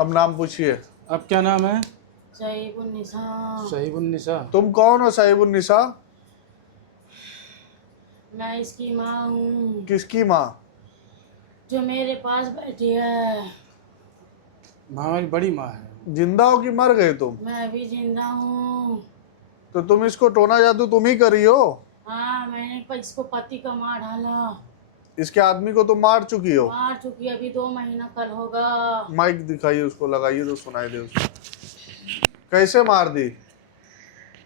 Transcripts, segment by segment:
अब नाम पूछिए। अब क्या नाम है? सहीबुन्निसा। सहीबुन्निसा। तुम कौन हो साहिबुन्निसा? मैं इसकी माँ हूँ, किसकी माँ? जो मेरे पास बैठी है। हमारी बड़ी माँ है। जिंदा हो कि मर गए तुम? मैं भी जिंदा हूँ। तो तुम इसको टोना जादू तुम ही करी हो? हाँ, मैंने इसको पति का मार डाला। इसके आदमी को तुम मार चुकी हो? मार चुकी, अभी 2 महीना कल होगा। माइक दिखाइए, उसको लगाइए तो सुनाई दे उसको। कैसे मार दी?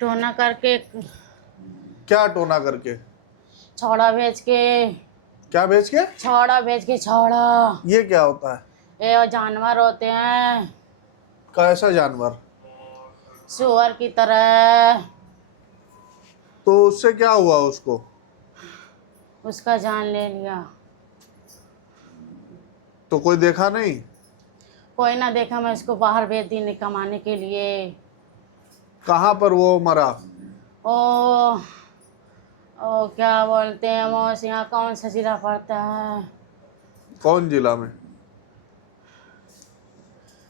टोना करके, क्या टोना करके? छौड़ा भेज के। क्या भेज के? छौड़ा भेज के, छौड़ा। ये क्या होता है? ये जानवर होते हैं, कैसा जानवर? सुअर की तरह। तो उससे क्या हुआ उसको? उसका जान ले लिया। तो कोई देखा नहीं? कोई ना देखा, मैं इसको बाहर भेज दी कमाने के लिए। कहाँ पर वो मरा? ओ ओ क्या बोलते हैं मौस, यहाँ कौन सा जिला पड़ता है? कौन जिला में?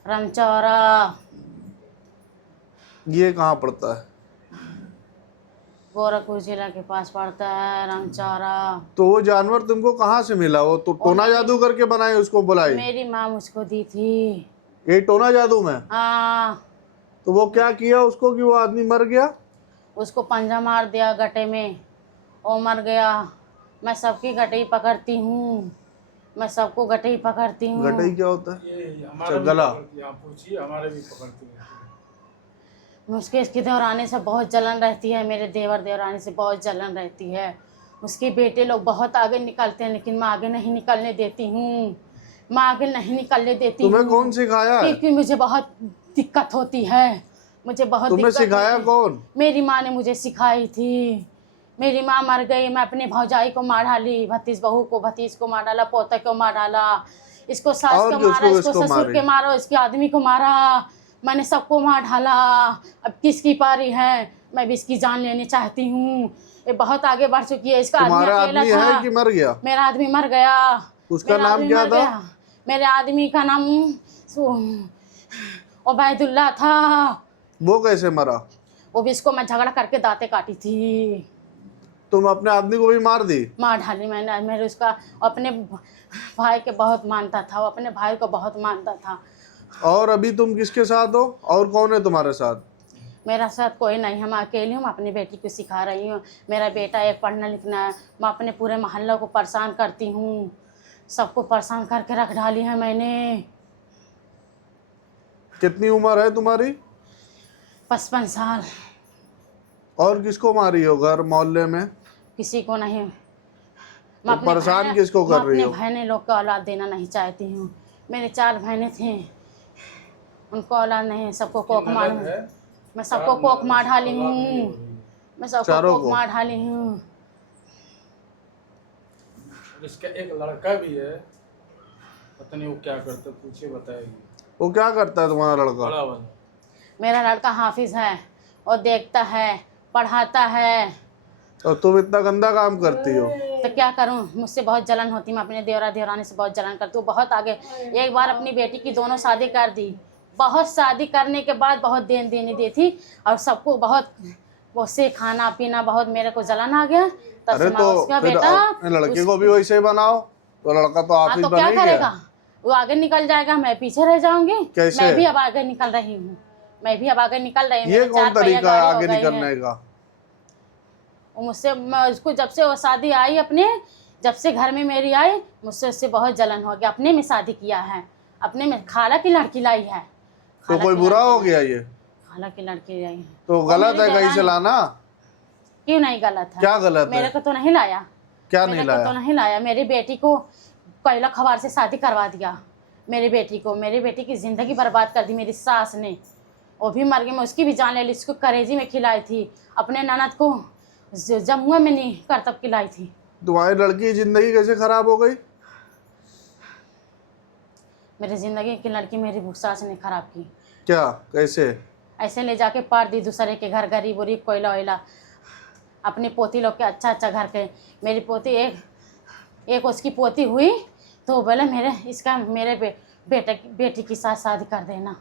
रमचौरा। ये कहाँ पड़ता है? गोरखपुर जिला के पास पड़ता है, रमचौरा। तो वो जानवर तुमको कहाँ से मिला? वो तो टोना जादू करके बनाए उसको बुलाई? मेरी माँ मुझको दी थी। ये टोना जादू में? हाँ। तो वो क्या किया उसको कि वो आदमी मर गया? उसको पंजा मार दिया गटे में, वो मर गया। मैं सबकी गटे ही पकड़ती हूँ, मैं सबको गटे ही पकड़ती हूँ। गटई क्या होता है? ये अच्छा, गला। आप पूछिए, हमारे भी पकड़ती है। मुझके इसकी देवरानी से बहुत जलन रहती है, मेरे देवर देवरानी से बहुत जलन रहती है। उसके बेटे लोग बहुत आगे निकलते हैं, लेकिन मैं आगे नहीं निकलने देती हूँ। मैं आगे नहीं निकलने देती हूँ। तुम्हें कौन सिखाया है? क्योंकि मुझे बहुत दिक्कत होती है, मुझे बहुत तुम्हें दिक्कत सिखाया होती है। कौन? मेरी माँ ने मुझे सिखाई थी। मेरी माँ मर गई, मैं अपने भौजाई को मार डाली, भतीज बहू को, भतीज को मार डाला, पोते को मार डाला, इसको सास और को किसको मारा, इसको किसको ससुर मारी? के मारो, इसके आदमी को मारा। मैंने सबको मार डाला। अब किसकी पारी है? मैं भी इसकी जान लेनी चाहती हूँ। ये बहुत आगे बढ़ चुकी है। इसका आदमी तुम्हारा अकेला आदमी था। है कि मर गया? मेरा आदमी मर गया। उसका मेरा नाम आदमी क्या मर था? गया। मेरे आदमी का नाम उबैदुल्ला था। वो कैसे मरा? वो भी इसको मैं झगड़ा करके दांतें काटी थी। तुम अपने आदमी को भी मार दी? मार डाली मैंने। मेरे उसका अपने भाई के बहुत मानता था, वो अपने भाई को बहुत मानता था। और अभी तुम किसके साथ हो? और कौन है तुम्हारे साथ? मेरा साथ कोई नहीं है, मैं अकेली हूँ। मैं अपनी बेटी को सिखा रही हूँ। मेरा बेटा एक पढ़ना लिखना है। मैं अपने पूरे मोहल्ले को परेशान करती हूँ, सबको परेशान करके रख डाली है मैंने। कितनी उम्र है तुम्हारी? 55 साल। और किसको मारी हो घर मोहल्ले में? किसी को नहीं। तो परेशान किसको कर रही हो? अपने बहने लोग को औलाद देना नहीं चाहती हूँ। मेरे 4 बहनें थी, उनको औलाद नहीं, सबको कोख मार, मैं सबको कोख मार डाली हूँ। मैं सबको चारों कोख को? मार डाली हूँ। इसका एक लड़का भी है, पता नहीं वो क्या करता, पूछिए बताएगी। वो क्या करता है तुम्हारा लड़का? बड़ा वाला। मेरा लड़का हाफिज है, और देखता है, पढ़ाता है। और तुम इतना गंदा काम करती हो? तो क्या करूं, मुझसे बहुत जलन होती। मैं अपने देवरा देवरानी से बहुत जलन करती हूँ, बहुत आगे। एक बार अपनी बेटी की दोनों शादी कर दी। बहुत शादी करने के बाद बहुत देन देनी दी थी, और सबको बहुत उससे खाना पीना, बहुत मेरे को जलन आ गया। तब अरे से मैं तो उसका फिर बेटा अपने लड़के को भी वैसे ही बनाओ, तो लड़का तो हाँ, ऑफिस तो क्या बन ही करेगा? गया। वो आगे निकल जाएगा, मैं पीछे रह जाऊंगी। कैसे? मैं भी अब आगे निकल रही हूँ। मैं भी अब आगे निकल रही हूँ। ये मेरे कौन 4 पहिया तरीका है गाड़ी हो आगे गई निकलने है। का? वो मुझसे, मैं उसको जब से वो शादी आई अपने, जब से घर में मेरी आई, मुझसे उससे बहुत जलन हो गया। अपने में शादी किया है, अपने में खाला की लड़की लाई है। तो खाला कोई की बुरा लड़की हो लाई- गया ये? खाला की लड़की लाई है। तो वो गलत मेरी है कहीं से देवरानी- लाना? क्यों नहीं गलत है? क्या गलत है? मेरे को तो नहीं लाया। क्या मेरे नहीं को लाया? तो नहीं लाया। मेरी बेटी को कोयला खबार से शादी करवा दिया। मेरी बेटी को, मेरी बेटी की ज़िंदगी बर्बाद कर दी मेरी सास ने। वो भी मर गई, मैं उसकी भी जान ले ली। उसको करेजी में खिलाई थी, अपने ननद को जमुआ में नहीं करतब खिलाई थी। तुम्हारी लड़की की जिंदगी कैसे खराब हो गई? मेरी ज़िंदगी की लड़की मेरी सास ने खराब की। क्या? कैसे? ऐसे ले जाके पार दी दूसरे के घर, गरीब उरीब कोयला वोयला, अपनी पोती लोग के अच्छा अच्छा घर के। मेरी पोती एक उसकी पोती हुई, तो बोले मेरे बेटी के साथ शादी कर देना।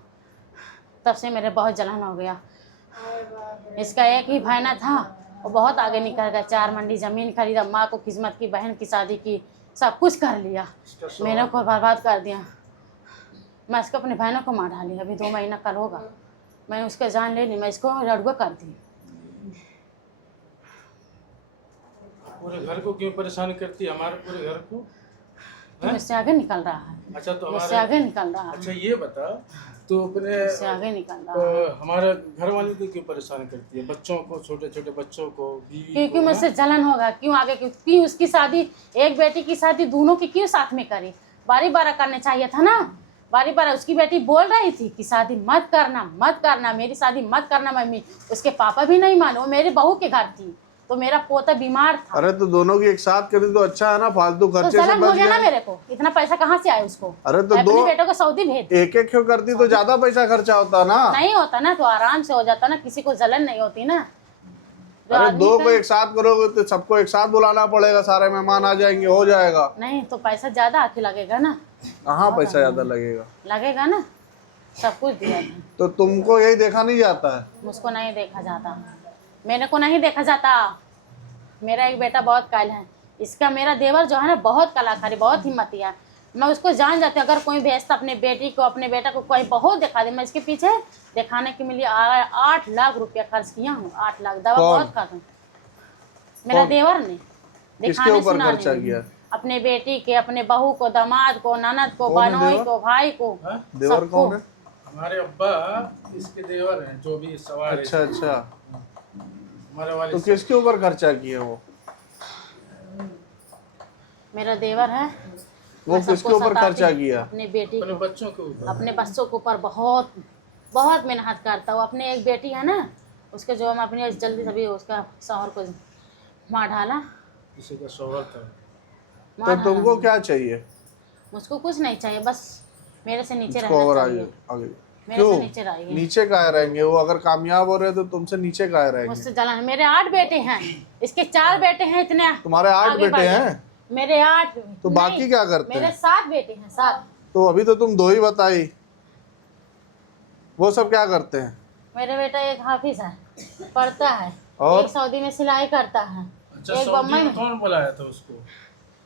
तब से मेरे बहुत जलन हो गया। इसका एक ही भाईना था, वो बहुत आगे निकल गया, 4 मंडी ज़मीन खरीदा, माँ को किस्मत की, बहन की शादी की, सब कुछ कर लिया, मेरे को बर्बाद कर दिया। मैं इसको अपने बहनों को मार डाली। अभी 2 महीना कल होगा, मैंने उसका जान ले ली, मैं इसको लड़ुआ कर दी। पूरे घर को क्यों परेशान करती है? हमारे पूरे घर को मुझसे आगे निकल रहा है। अच्छा तो मुझसे आगे निकल रहा है। अच्छा ये बता, तो अपने मुझसे आगे निकल रहा है। हमारे घर वाले को क्यों परेशान करती है? बच्चों को, छोटे छोटे बच्चों को, बीवी क्योंकि को, मुझसे जलन होगा। क्यों आगे क्यों उसकी शादी, एक बेटी की शादी दोनों की क्यों साथ में करी? बारी बारा करने चाहिए था ना। बारी बारा उसकी बेटी बोल रही थी कि शादी मत करना, मत करना, मेरी शादी मत करना मम्मी। उसके पापा भी नहीं माने, वो मेरी बहू के घर थी, तो मेरा पोता बीमार था। अरे तो दोनों की एक साथ करी तो अच्छा है ना, फालतू तो खर्चे से जलन हो बच गया ना गए। मेरे को। इतना पैसा कहाँ से आया उसको? अरे तो मैं अपने दो बेटों को सऊदी भेज दी। एक एक क्यों करती तो ज्यादा पैसा खर्चा होता ना। नहीं होता ना तो आराम से हो जाता ना, किसी को जलन नहीं होती ना। जो अरे आदमी 2 का- को एक साथ करोगे तो सबको एक साथ बुलाना पड़ेगा, सारे मेहमान आ जाएंगे, हो जाएगा। नहीं तो पैसा ज्यादा आके लगेगा ना। कहाँ पैसा ज्यादा लगेगा? लगेगा ना, सब कुछ दिया था। तो तुमको यही देखा नहीं जाता है? मुझको नहीं देखा जाता, मेरे को नहीं देखा जाता। मेरा एक बेटा बहुत कायल है। इसका मेरा देवर जो है ना बहुत कलाकारी, बहुत हिम्मती है। मैं उसको जान जाती हूँ, अगर कोई भेजता अपने बेटी को, अपने बेटा को कोई बहुत दिखा दे, मैं इसके पीछे दिखाने के लिए 8 लाख रुपया खर्च किया हूँ। 8 लाख दवा कौन? बहुत खाता हूँ। मेरा देवर ने किसके दिखाने ऊपर सुनाने खर्चा में। किया? अपने बेटी के, अपने बहू को, दामाद को, ननद को, कौन है बनोई देवर? को, भाई को, हाँ? देवर सबको। कौन है? हमारे अब्बा इसके देवर हैं, जो भी सवाल अच्छा अच्छा, हमारे वाले तो किसके ऊपर खर्चा किया वो? मेरा देवर है। वो मैं सबको किसके ऊपर सताती खर्चा हूँ। किया? अपने बेटी अपने को, बच्चों के ऊपर। अपने बच्चों के ऊपर बहुत बहुत मेहनत करता हूँ। अपने एक बेटी है ना, उसके जो हम अपने जल्दी सभी उसका शौहर को मार डाला। किसी का शौहर था। तो मार तुमको डाला। क्या चाहिए? मुझको कुछ नहीं चाहिए, बस मेरे से नीचे इसको और रहना आगे चाहिए। आगे मेरे से क्यों? नीचे रहिए। नीचे काहे रहेंगे? वो अगर कामयाब हो रहे तो तुमसे नीचे काहे रहेंगे? मुझसे जलन। मेरे 8 बेटे हैं, इसके 4 बेटे हैं। इतने तुम्हारे 8 आगे बेटे बढ़ गए। हैं? मेरे 8 तो बाकी क्या करते मेरे हैं? 7 बेटे हैं, 7। तो अभी तो तुम 2 ही बताई, वो सब क्या करते हैं? मेरे बेटा एक हाफिज है, पढ़ता है, और? एक सऊदी में सिलाई करता है, अच्छा एक सऊदी बम्बई में में। कौन बुलाया था उसको?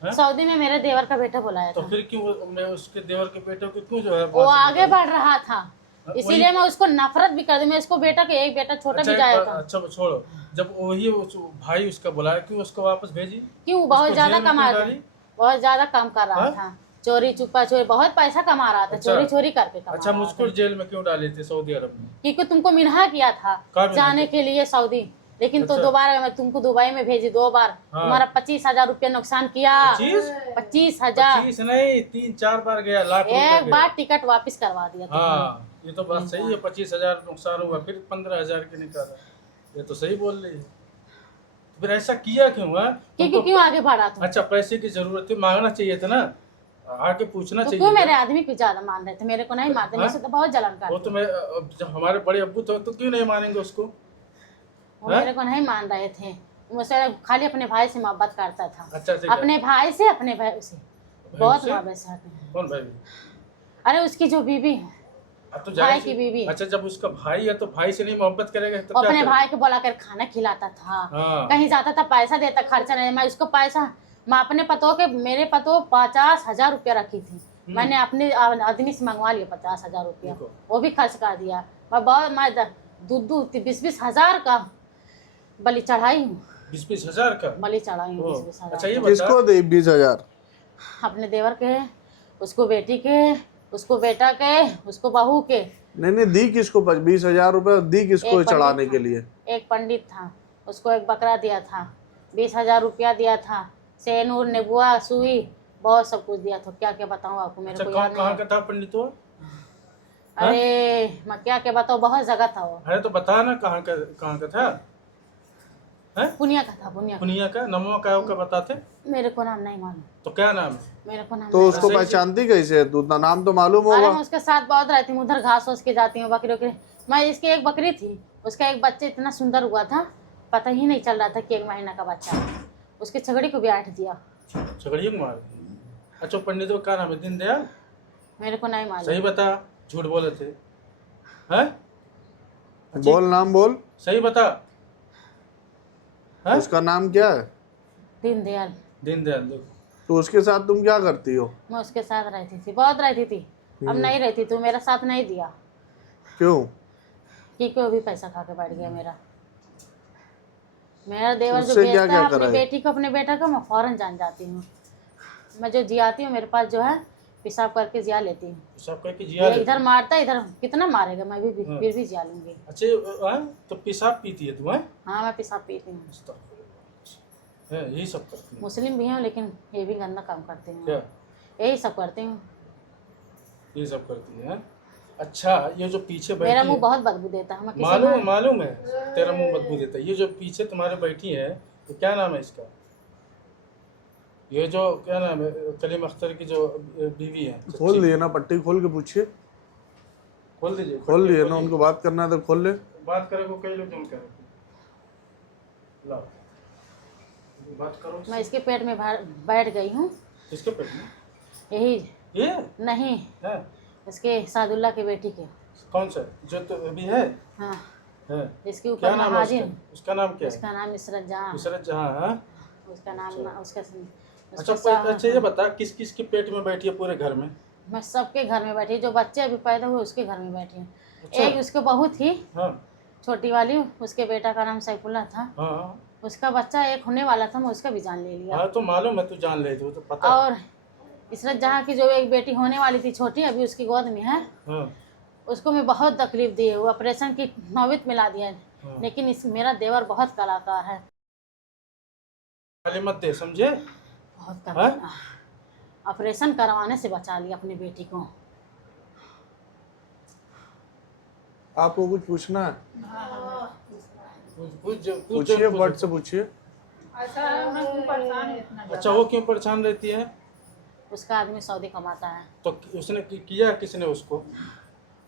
हैं? सऊदी में मेरे देवर का बेटा बुलाया तो था। फिर क्यों मैं उसके देवर के बेटे को क्यों जो है वो बात आगे बताई? बढ़ रहा था, इसीलिए मैं उसको नफरत भी कर दी। मैं इसको बेटा के, एक बेटा छोटा अच्छा भी जाया एक था। बात- अच्छा वो छोड़ो, जब वही भाई उसका बुलाया क्यों उसको वापस भेजी? क्यों? बहुत उसको ज्यादा जेल में कमा क्यों रहा डाली? बहुत ज्यादा काम कर रहा हाँ? था, चोरी छुपा चोरी, बहुत पैसा कमा रहा था। अच्छा। चोरी चोरी करके कमा अच्छा रहा मुझको था। जेल में क्यों डाले थे सऊदी अरब में? क्योंकि तुमको मिन्हा किया था कहाँ मिन्हा जाने के लिए सऊदी, लेकिन तो अच्छा। दोबारा मैं तुमको दुबई में भेजी 2 बार। हाँ। तुम्हारा 25,000 रुपया नुकसान किया। 25,000। 25 नहीं 3-4 बार गया, लाख रुपए एक गया। बार टिकट वापस करवा दिया तुमने। हाँ ये तो बात सही है, 25,000 नुकसान हुआ, फिर 15,000 के निकाला। ये तो सही बोल रही है। फिर ऐसा किया क्यों है? क्योंकि क्यों आगे बढ़ा तुम? अच्छा पैसे की जरूरत थी, मांगना चाहिए था ना, आके पूछना तो चाहिए क्यों था। मेरे आदमी को ज्यादा मान रहे थे? मेरे को नहीं मारते, मेरे से तो बहुत जलन वो करते। तो मैं जब हमारे बड़े अब्बू थे तो क्यों नहीं मानेंगे उसको? वो मेरे को नहीं मान रहे थे। मुझसे खाली अपने भाई से मोहब्बत करता था। अच्छा ठीक है। अपने भाई से, अपने भाई से बहुत से? मोहब्बत करते हैं। कौन भाई? अरे उसकी जो बीवी है, अब तो भाई जाहिर की सी- बीवी। अच्छा जब उसका भाई है तो भाई से नहीं मोहब्बत करेगा तो वो क्या अपने करेगा? भाई को बुला कर खाना खिलाता था। हाँ। कहीं जाता था पैसा देता, खर्चा नहीं। मैं उसको पैसा, मैं अपने पतों के, मेरे पतों 50,000 रुपया रखी थी, मैंने अपने आदमी से मंगवा लिया 50,000 रुपया, देखो। वो भी खर्च कर दिया। मैं बहुत, मैं 20-20 हजार का बलि चढ़ाई हूँ। 20-20 हजार का? बलि चढ़ाई हूँ ओ, 20-20 हजार। अच्छा ये बता, किसको दे 20,000? अपने देवर के, उसको बेटी के, उसको बेटा के, उसको बहू के। नहीं दी किसको? 20,000 रुपए दी किसको एक चढ़ाने पंडित के था। लिए? एक पंडित था, उसको एक बकरा दिया था, 20,000 रुपया दिया था, सेनूर, नेबुआ, सुई, बहुत सब कुछ दिया था। क्या क्या बताऊँ आपको, मेरे अच्छा को कहाँ याद कहाँ नहीं का था पंडित वो? है। अरे मैं क्या क्या बताऊँ, बहुत जगह था वो। अरे तो बता ना कहाँ का था? हैं? पुनिया का था, पुनिया का। पुनिया का? नमो का बताते? मेरे को नाम नहीं मालूम, तो क्या नाम है? मेरे को नाम तो नहीं उसको सही से- पहचानती कैसे? तू उतना नाम तो मालूम मालूम। अरे होगा। मैं उसके साथ बहुत रहती हूँ, उधर घास वास के जाती हूँ, बकरियों के। मैं, इसकी एक बकरी थी, उसका एक बच्चा इतना सुंदर हुआ था, पता ही नहीं चल रहा था कि 1 महीना का बच्चा है। उसकी छगड़ी को भी आठ दिया। छगड़ियों को मार दिया। अच्छा पंडित का क्या नाम है? दीनदयाल? मेरे को नहीं मालूम। सही बता, झूठ बोले थे हैं? बोल, नाम बोल। सही बता। हैं? उसका नाम क्या है? दीनदयाल। दीनदयाल। देखो तो उसके साथ तुम क्या करती हो? मैं उसके साथ रहती थी, बहुत रहती थी। अब नहीं रहती, तू मेरा साथ नहीं दिया क्यों? क्योंकि वो भी पैसा खा के बैठ गया मेरा। मेरा देवर जो उससे क्या भेजता क्या है अपनी कराए? बेटी को, अपने बेटा को, मैं फौरन जान जाती हूँ। मैं जो जियाती हूँ, मेरे पास जो है पेशाब करके जिया लेती हूँ। पेशाब करके जिया ये ले। इधर मारता है, इधर कितना मारेगा, मैं भी फिर भी जिया लूंगी। अच्छा हैं? तो पेशाब पीती है तू? हैं? हाँ, मैं पेशाब पीती हूँ। है, यही सब करती है? मुस्लिम भी हूँ लेकिन ये भी गंदा काम करती हूँ। क्या यही सब करती हूँ। ये सब करती है? अच्छा, ये जो पीछे बैठी मेरा है, मुंह बहुत बदबू देता है। मैं किसी मालूम मालूम है तेरा मुंह बदबू देता है। ये जो पीछे तुम्हारे बैठी है, तो क्या नाम है इसका? ये जो क्या नाम है, कलीम अख्तर की जो बीवी है। खोल दिए ना, पट्टी खोल के पूछिए। खोल दीजिए। खोल दिए ना, उनको बात करना है तो खोल ले। बात करे को कई लोग जम कर लाओ, बात करो। मैं इसके पेट में बैठ गई हूँ। किसके पेट में? यही ये नहीं, है? इसके सादुल्ला के बेटी के। कौन सा जो तो अभी है? हाँ, है। इसके क्या ऊपर नाम है महाजिन। उसका नाम क्या है? उसका नाम इशरत जहाँ। इशरत जहाँ है? उसका नाम उसका अच्छा ये बता, किस किस के पेट में बैठी है पूरे घर में? मैं सबके घर में बैठी, जो बच्चे अभी पैदा हुए उसके घर में बैठी हूँ। अच्छा। एक उसके बहू थी, हाँ छोटी वाली, उसके बेटा का नाम सैफुल्ला था। हाँ उसका बच्चा एक होने वाला था, मैं उसका भी जान ले लिया। हाँ, तो मालूम है, तू जान ले, तो पता है। और इशरत जहाँ की जो एक बेटी होने वाली थी छोटी, अभी उसकी गोद में है, हाँ उसको मैं बहुत तकलीफ दी है। वो ऑपरेशन की नौबत मिला दिया है। हाँ। लेकिन इस मेरा देवर बहुत कलाकार है, गाली मत दे, समझे? बहुत कलाकार। ऑपरेशन करवाने से बचा लिया अपनी बेटी को। आपको कुछ पूछना है? पूछिए, वर्ड से पूछिए। अच्छा, वो क्यों परेशान रहती है? उसका आदमी सऊदी कमाता है, तो उसने किया किसने उसको?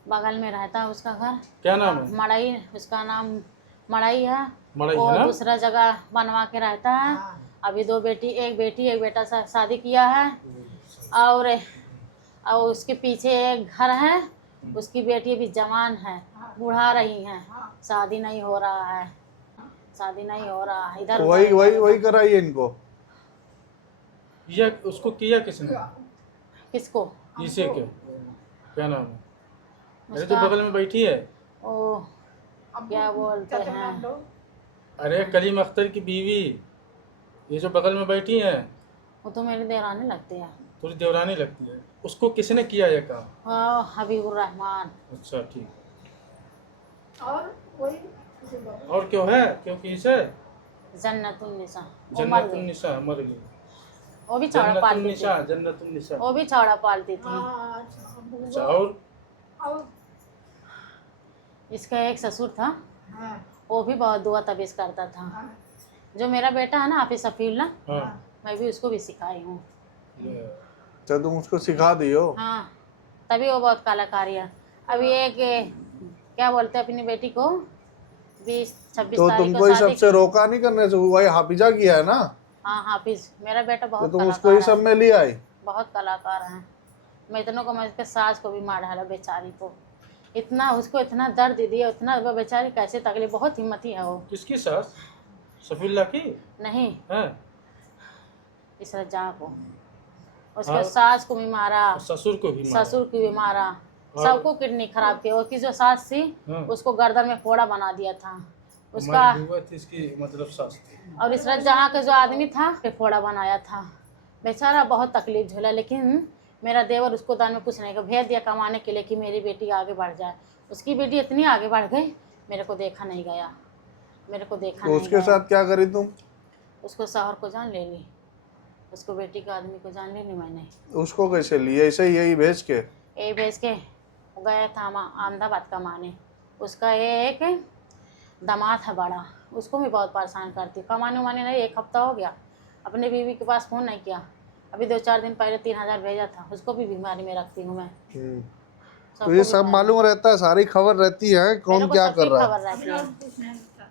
बगल में रहता है उसका घर। क्या नाम है? मड़ई, उसका नाम मड़ई है। मड़ई है वो ना? दूसरा जगह बनवा के रहता है। अभी दो बेटी, एक बेटी एक बेटा शादी किया है। और उसके पीछे एक घर है, उसकी बेटी अभी जवान है, बुढ़ा रही है, शादी नहीं हो रहा है, शादी नहीं हो रहा है। इधर वही कराइए इनको। किया उसको, किया किसने? किसको? इसे के क्या नाम है? अरे जो उसका बगल में बैठी है, ओ क्या बोलते हैं, अरे कलीम अख्तर की बीवी, ये जो बगल में बैठी है, वो तो मेरी देवरानी लगती है। थोड़ी देवरानी लगती है। उसको किसने किया ये काम? हबीबुर रहमान। अच्छा ठीक। और कोई और क्यों है? क्योंकि इसे जन्नतुन्निसा, जन्नतुन्निसा मर गई। वो भी चौड़ा पालती थी। जन्नतुन्निसा। वो भी चौड़ा पालती थी। अच्छा, और इसका एक ससुर था, हाँ, वो भी बहुत दुआ तबीज करता था। जो मेरा बेटा है ना हाफिज सफीउल्लाह, हाँ मैं भी उसको भी सिखाई हूँ। तो तुम उसको सिखा दियो। हाँ, तभी वो बहुत कलाकारी है। अभी एक क्या बोलते हैं अपनी बेटी को 20-26 तो तारीख तुमको को ही शादी सबसे की। रोका नहीं करने से, वही हाफिजा किया है ना? हाँ, हाफिज मेरा बेटा तो बहुत तुम उसको ही कलाकार सब है, में ले आई। बहुत कलाकार है। मैं इतनों को, मैं इसके सास को भी मार डाला बेचारी को। इतना उसको इतना दर्द दिया, इतना, वो बेचारी कैसे तकलीफ, बहुत हिम्मती है वो। किसकी सास? सफीउल्लाह की? नहीं, है? इशरत जहाँ को, उसके हाँ। सास को भी मारा, ससुर को भी मारा। ससुर की भी मारा, और- सबको किडनी खराब किया। उसकी जो सास थी, हाँ। उसको गर्दन में फोड़ा बना दिया था उसका। मरी हुआ थी इसकी, मतलब सास थी। और इशरत जहाँ का जो आदमी था, फोड़ा बनाया था। बेचारा बहुत तकलीफ झेला, लेकिन मेरा देवर उसको दान में कुछ नहीं कर, भेज दिया कमाने के लिए कि मेरी बेटी आगे बढ़ जाए। उसकी बेटी इतनी आगे बढ़ गई, मेरे को देखा नहीं गया, मेरे को देखा तो नहीं उसके गया। साथ क्या करी तुम? उसको शहर को जान ले ली, उसको बेटी का आदमी को जान ले ली मैंने। उसको कैसे लिए? ऐसे ही यही भेज के? यही भेज के गया था अहमदाबाद कमाने। उसका एक दामाद है बड़ा, उसको भी बहुत परेशान करती, कमाने उमाने नहीं। 1 हफ्ता हो गया, अपने बीवी के पास फ़ोन नहीं किया। अभी 2-4 दिन पहले 3000 भेजा था, उसको भी बीमारी में रखती हूँ मैं। तो ये सब मालूम रहता है, सारी खबर रहती है कौन क्या कर रहा है। खबर रहती है। कुछ नहीं होता।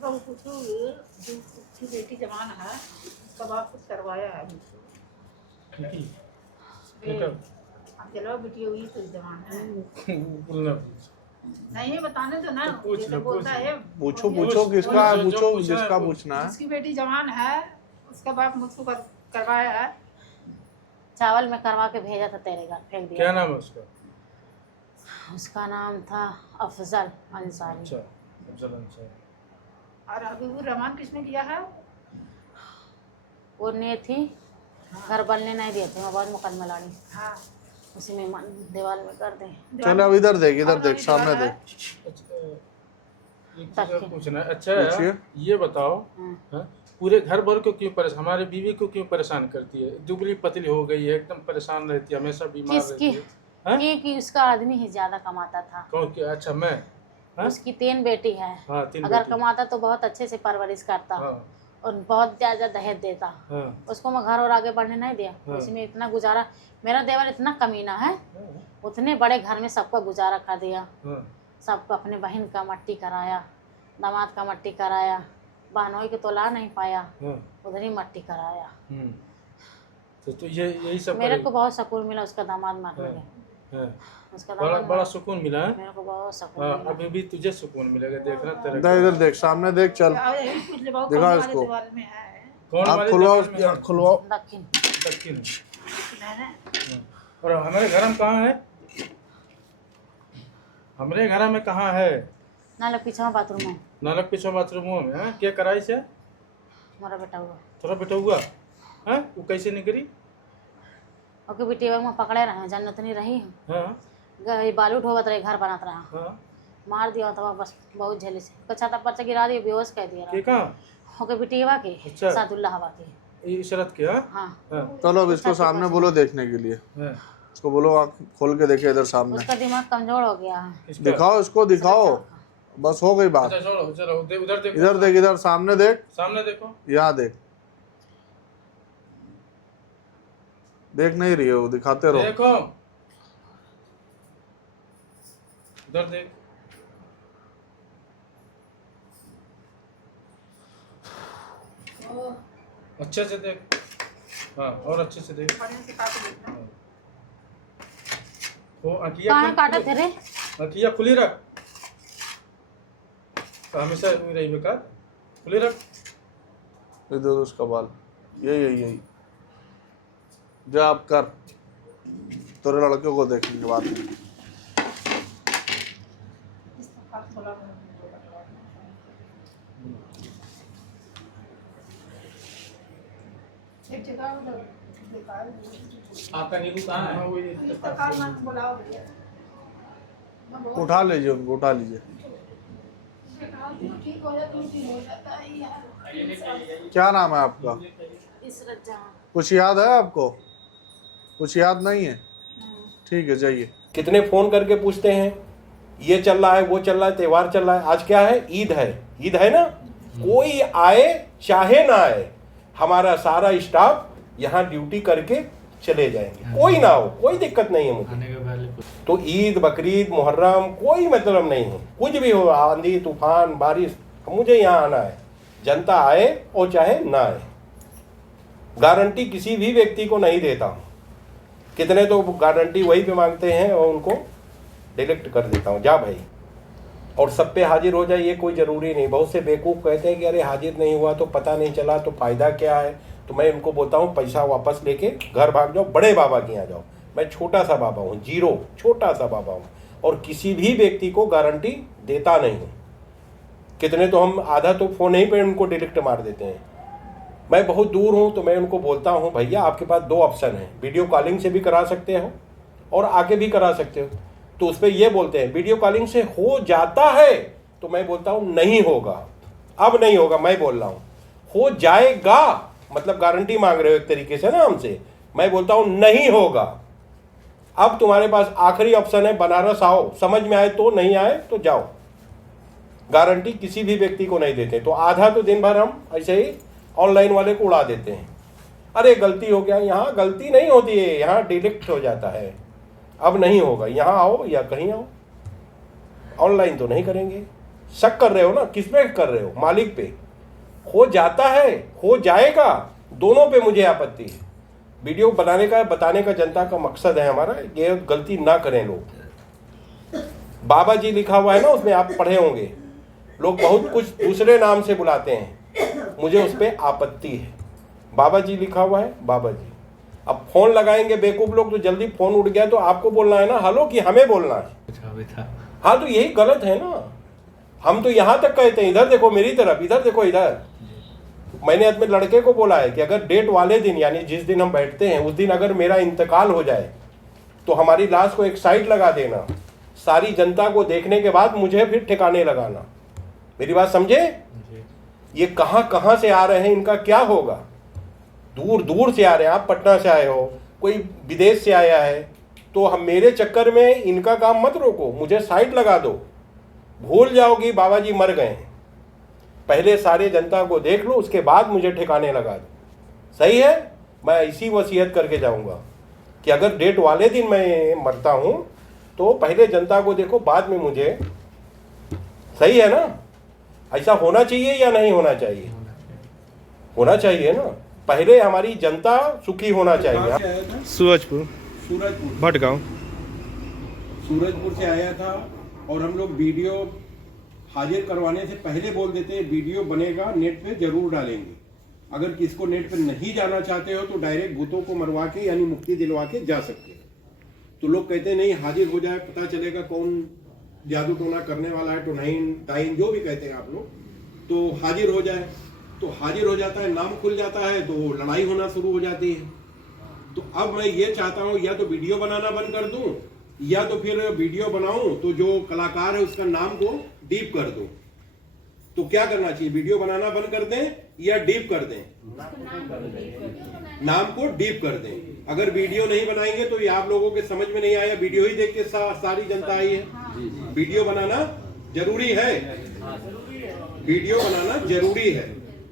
तो वो पूछो जो उसकी बेटी जवान है, कब आप कुछ करवाया है मुझसे? ठीक है। अब चलो बेटी हुई तो जवान है। बोलना पूछ। नहीं बताने तो ना, तो पूछ ये लो, तो बोलता है पूछो पूछ, पूछो किसका है, जो पूछो पूछना है जिसका पूछ। पूछना है। उसकी बेटी जवान है, उसका बाप मुझको करवाया है। चावल में करवा के भेजा था तेरे घर, फेंक क्या दिया। नाम है उसका? उसका नाम था अफजल अंसारी। अच्छा, अफजल अंसारी। और हबीबुर रहमान किसने किया है? वो ने थी, घर बनने नहीं दिए थे, मैं बहुत मुकदमा लड़ी, हाँ उसी में दीवार में कर दे। चल अब इधर देख, इधर और देख, अभी सामने दीवार है। देख। अच्छा, एक चीज तक और है। पूछना है। अच्छा पूछिए। ये बताओ, हाँ। हाँ, पूरे घर भर को क्यों परेशान, हमारे बीवी को क्यों परेशान करती है? दुबली पतली हो गई है, एकदम परेशान रहती है, हमेशा बीमार किसकी? रहती है। हाँ? कि उसका आदमी ही ज्यादा कमाता था। कौन क्या? अच्छा मैं, हाँ? उसकी 3 बेटी है। हाँ, 3 अगर बेटी। कमाता तो बहुत अच्छे से परवरिश करता हाँ और बहुत ज्यादा दहेज देता। हाँ उसको मैं घर और आगे बढ़ने नहीं दिया। हाँ। उसी में इतना गुजारा, मेरा देवर इतना कमीना है, उतने बड़े घर में सबका गुजारा कर दिया। हाँ। सबको अपने बहन का मट्टी कराया, दामाद का मट्टी कराया, बहनोई के तो ला नहीं पाया, हाँ। उधर ही मट्टी कराया। तो ये यही सब मेरे करे- को बहुत सुकून मिला उसका दामाद मरने हाँ, के। हाँ। उसका बड़ा दामाद बड़ा मर- सुकून मिला है। मेरे को बहुत सुकून हाँ, मिला। अभी भी तुझे सुकून मिलेगा, देखना तेरा इधर इधर देख, सामने देख, चल और यही पूछ ले बाबू, दिखा कौन वाले इसको। दीवार में है? कौन आप वाले खुलवाओ दीवार उसकी में? आँख खुलवाओ। दक्षिण। दक्षिण है। मैंने हाँ। और हमारे घर में कहाँ है? हमारे घर में कहाँ है? ना लोग पीछे बाथरूम में नालक पीछे बाथरूमों में। हाँ? क्या कराई से? हमारा बेटा हुआ, थोड़ा बेटा हुआ। हाँ, वो कैसे निकली? ओके बेटी में पकड़े रहे, जन्नत नहीं रही। हाँ ये बालू ढोबत रहे, घर बनात रहा, हाँ। मार दिया था बस बहुत झेली से। कच्छा था पर्चा गिरा दिया, बेहोश कर दिया। के कहाँ? ओके बेटी हवा के, अच्छा। सादुल्ला हवा के। इशरत के? हाँ हाँ, हाँ चलो अब इसको सामने बोलो देखने के लिए। हाँ। इसको बोलो आँख खोल के देखे इधर सामने। उसका दिमाग कमजोर हो गया है। किसका? दिखाओ इसको, दिखाओ, बस हो गई बात। अच्छा चलो चलो, उधर देखो, इधर देख, इधर सामने देख, सामने देखो। यहाँ देख। देख नहीं रही हो, दिखाते रहो। देखो, उधर देख। अच्छे से देख। हाँ, और अच्छे से देख। बड़े से काट देखना। हाँ। वो अकिया कहाँ काटे थे रे? अकिया खुली रख। तो हमेशा रही बेकार, खुली रख। ये दो उसका बाल, यही यही यही। जा आप कर, तेरे लड़के को देखेंगे बाद में। इसका काट बोला मैंने। एक जगह उधर बेकार आपका नींबू कहाँ हाँ, है? वही इसका काट मत बुलाओ भैया। मैं बहुत उठा लीजिए उनको, उठा लीजिए। ठीक हो जाता है, ठीक हो जाता है यार। क्या नाम है आपका? इसरत जहाँ। कुछ याद है आपको? कुछ याद नहीं है? ठीक है, जाइए। कितने फोन करके पूछते हैं ये चल रहा है, वो चल रहा है, त्योहार चल रहा है। आज क्या है? ईद है। ईद है ना, कोई आए चाहे ना आए, हमारा सारा स्टाफ यहाँ ड्यूटी करके चले जाएंगे, कोई ना हो, कोई दिक्कत नहीं है मुझे। आने के पहले तो ईद, बकरीद, मुहर्रम कोई मतलब नहीं है, कुछ भी हो, आंधी तूफान बारिश, मुझे यहाँ आना है। जनता आए और चाहे ना आए, गारंटी किसी भी व्यक्ति को नहीं देता हूँ। कितने तो गारंटी वही पे मांगते हैं और उनको डिलीट कर देता हूँ, जा भाई। और सब पे हाजिर हो जाए ये कोई ज़रूरी नहीं। बहुत से बेवकूफ़ कहते हैं कि अरे हाजिर नहीं हुआ तो पता नहीं चला तो फ़ायदा क्या है। तो मैं इनको बोलता हूँ पैसा वापस लेके घर भाग जाओ, बड़े बाबा के यहाँ जाओ। मैं छोटा सा बाबा हूँ, जीरो, छोटा सा बाबा हूँ, और किसी भी व्यक्ति को गारंटी देता नहीं हूँ। कितने तो हम आधा तो फ़ोन ही पे उनको डिलीट मार देते हैं। मैं बहुत दूर हूँ तो मैं उनको बोलता हूँ भैया आपके पास 2 ऑप्शन हैं, वीडियो कॉलिंग से भी करा सकते हो और आके भी करा सकते हो। तो उस पर ये बोलते हैं वीडियो कॉलिंग से हो जाता है, तो मैं बोलता हूँ नहीं होगा, अब नहीं होगा। मैं बोल रहा हूँ हो जाएगा, मतलब गारंटी मांग रहे हो एक तरीके से ना हमसे। मैं बोलता हूँ नहीं होगा। अब तुम्हारे पास आखिरी ऑप्शन है, बनारस आओ, समझ में आए तो, नहीं आए तो जाओ। गारंटी किसी भी व्यक्ति को नहीं देते। तो आधा तो दिन भर हम ऐसे ही ऑनलाइन वाले को उड़ा देते हैं, अरे गलती हो गया। यहाँ गलती नहीं होती है, यहाँ डिलीट हो जाता है। अब नहीं होगा, यहाँ आओ या कहीं आओ, ऑनलाइन तो नहीं करेंगे। शक कर रहे हो ना, किस पे कर रहे हो? मालिक पे। हो जाता है, हो जाएगा, दोनों पे मुझे आपत्ति है। वीडियो बनाने का बताने का जनता का मकसद है हमारा, ये गलती ना करें लोग। बाबा जी लिखा हुआ है ना, उसमें आप पढ़े होंगे, लोग बहुत कुछ दूसरे नाम से बुलाते हैं, मुझे उस पर आपत्ति है। बाबा जी लिखा हुआ है, बाबा जी। अब फोन लगाएंगे बेवकूफ लोग, तो जल्दी फोन उठ गया तो आपको बोलना है ना हेलो, कि हमें बोलना है। हाँ, तो यही गलत है ना। हम तो यहाँ तक कहते हैं, इधर देखो मेरी तरफ, इधर देखो इधर। मैंने अपने लड़के को बोला है कि अगर डेट वाले दिन, यानी जिस दिन हम बैठते हैं उस दिन अगर मेरा इंतकाल हो जाए तो हमारी लाश को एक साइड लगा देना, सारी जनता को देखने के बाद मुझे फिर ठिकाने लगाना। मेरी बात समझे? ये कहाँ से आ रहे हैं, इनका क्या होगा? दूर दूर से आ रहे हैं, आप पटना से आए हो, कोई विदेश से आया है, तो हम मेरे चक्कर में इनका काम मत रोको, मुझे साइड लगा दो। भूल जाओगी बाबा जी मर गए हैं, पहले सारे जनता को देख लो, उसके बाद मुझे ठिकाने लगा दो। सही है? मैं इसी वसीयत करके जाऊंगा कि अगर डेट वाले दिन मैं मरता हूं तो पहले जनता को देखो, बाद में मुझे। सही है ना? ऐसा होना चाहिए या नहीं होना चाहिए? होना चाहिए ना। पहले हमारी जनता सुखी होना चाहिए। सूरजपुर भटगांव सूरजपुर से आया था, और हम लोग वीडियो हाजिर करवाने से पहले बोल देते हैं वीडियो बनेगा, नेट पे जरूर डालेंगे। अगर किसको नेट पे नहीं जाना चाहते हो तो डायरेक्ट भूतों को मरवा के यानी मुक्ति दिलवा के जा सकते हो। तो लोग कहते हैं नहीं हाजिर हो जाए, पता चलेगा कौन जादू टोना करने वाला है, टोनाइन टाइन जो भी कहते हैं आप लोग, तो हाजिर हो जाए। तो हाजिर हो जाता है, नाम खुल जाता है, तो लड़ाई होना शुरू हो जाती है। तो अब मैं ये चाहता हूँ या तो वीडियो बनाना बंद कर दूं, या तो फिर वीडियो बनाऊं तो जो कलाकार है उसका नाम को डीप कर दूं। तो क्या करना चाहिए, वीडियो बनाना बंद कर दें या डीप कर दें? नाम को डीप कर दें। अगर वीडियो नहीं बनाएंगे तो ये आप लोगों के समझ में नहीं आया, वीडियो ही देख के सारी जनता आई है। वीडियो बनाना जरूरी है, वीडियो बनाना जरूरी है,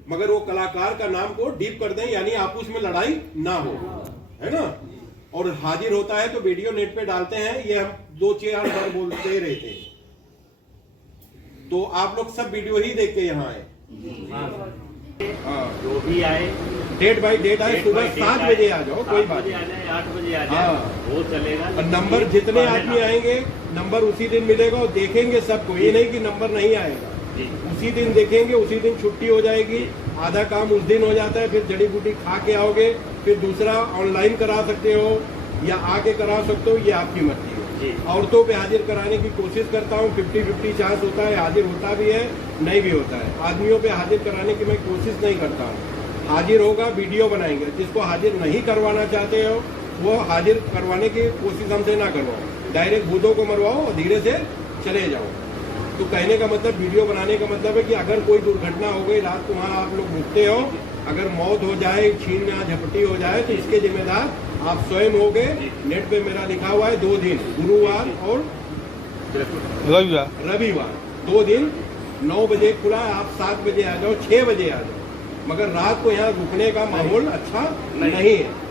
मगर वो कलाकार का नाम को डीप कर दें, यानी आपस में लड़ाई ना हो, है ना। और हाजिर होता है तो वीडियो नेट पे डालते हैं, ये हम 2-4 बार बोलते रहते हैं। तो आप लोग सब वीडियो ही देख के यहाँ आए। जो भी आए डेट बाई डेट आए, सुबह 7 बजे आ जाओ, कोई बात नहीं, 8 बजे आ जाए, वो चलेगा। और नंबर जितने आदमी आएंगे नंबर उसी दिन मिलेगा, और देखेंगे सबको, ये नहीं कि नंबर नहीं आएगा, उसी दिन देखेंगे, उसी दिन छुट्टी हो जाएगी। आधा काम उस दिन हो जाता है, फिर जड़ी बूटी खा के आओगे, फिर दूसरा ऑनलाइन करा सकते हो या आके करा सकते हो, ये आपकी मर्जी है। औरतों पे हाजिर कराने की कोशिश करता हूँ, 50-50 चांस होता है, हाजिर होता भी है नहीं भी होता है। आदमियों पे हाजिर कराने की मैं कोशिश नहीं करता हूँ। हाजिर होगा वीडियो बनाएंगे, जिसको हाजिर नहीं करवाना चाहते हो वो हाजिर करवाने की कोशिश हमसे ना करवाओ, डायरेक्ट भूतों को मरवाओ और धीरे से चले जाओ। तो कहने का मतलब, वीडियो बनाने का मतलब है कि अगर कोई दुर्घटना हो गई, रात को वहाँ आप लोग रुकते हो, अगर मौत हो जाए, छीन या झपटी हो जाए, तो इसके जिम्मेदार आप स्वयं होगे। नेट पे मेरा लिखा हुआ है 2 दिन, गुरुवार और रविवार 2 दिन 9 बजे खुला है। आप 7 बजे आ जाओ, 6 बजे आ जाओ, मगर रात को यहाँ रुकने का माहौल अच्छा नहीं है।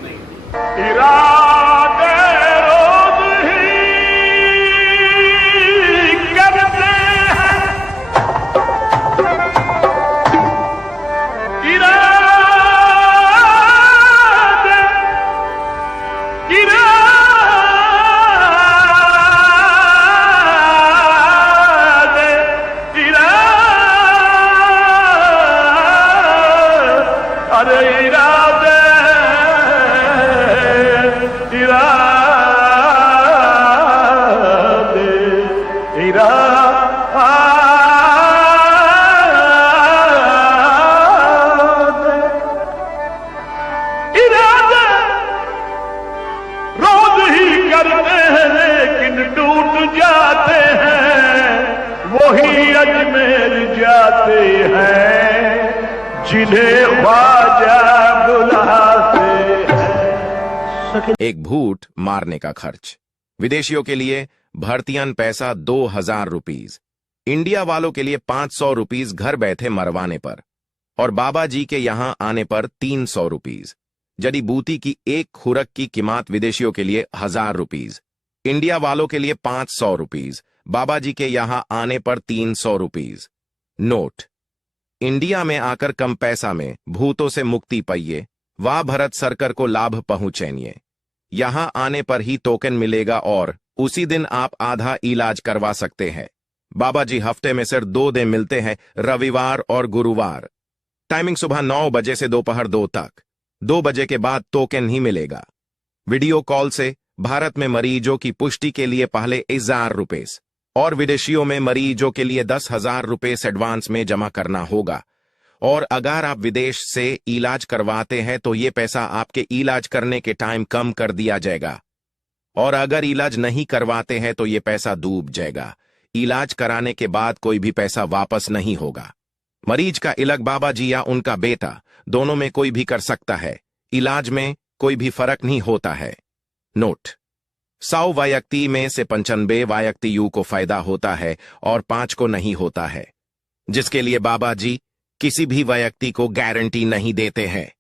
एक भूत मारने का खर्च, विदेशियों के लिए भर्तियन पैसा 2000 रुपीज, इंडिया वालों के लिए 500 रुपीज घर बैठे मरवाने पर, और बाबा जी के यहां आने पर 300 रुपीज। जड़ी बूटी की एक खुरक की कीमत विदेशियों के लिए 1000 रुपीज, इंडिया वालों के लिए 500 रुपीज, बाबा जी के यहां आने पर 300 रुपीज। नोट: इंडिया में आकर कम पैसा में भूतों से मुक्ति पाइए। वाह भरत सरकार को लाभ पहुंचेनिए। यहां आने पर ही टोकन मिलेगा और उसी दिन आप आधा इलाज करवा सकते हैं। बाबा जी हफ्ते में सिर्फ 2 दिन मिलते हैं, रविवार और गुरुवार। टाइमिंग सुबह 9 बजे से दोपहर 2 तक। 2 बजे के बाद टोकन ही मिलेगा। वीडियो कॉल से भारत में मरीजों की पुष्टि के लिए पहले 1000 रुपए और विदेशियों में मरीजों के लिए 10,000 रुपए एडवांस में जमा करना होगा। और अगर आप विदेश से इलाज करवाते हैं तो ये पैसा आपके इलाज करने के टाइम कम कर दिया जाएगा। और अगर इलाज नहीं करवाते हैं तो ये पैसा डूब जाएगा। इलाज कराने के बाद कोई भी पैसा वापस नहीं होगा। मरीज का इलाज बाबा जी या उनका बेटा दोनों में कोई भी कर सकता है। इलाज में कोई भी फर्क नहीं होता है। नोट: 100 व्यक्ति में से 95 व्यक्तियों को फायदा होता है और 5 को नहीं होता है, जिसके लिए बाबा जी किसी भी व्यक्ति को गारंटी नहीं देते हैं।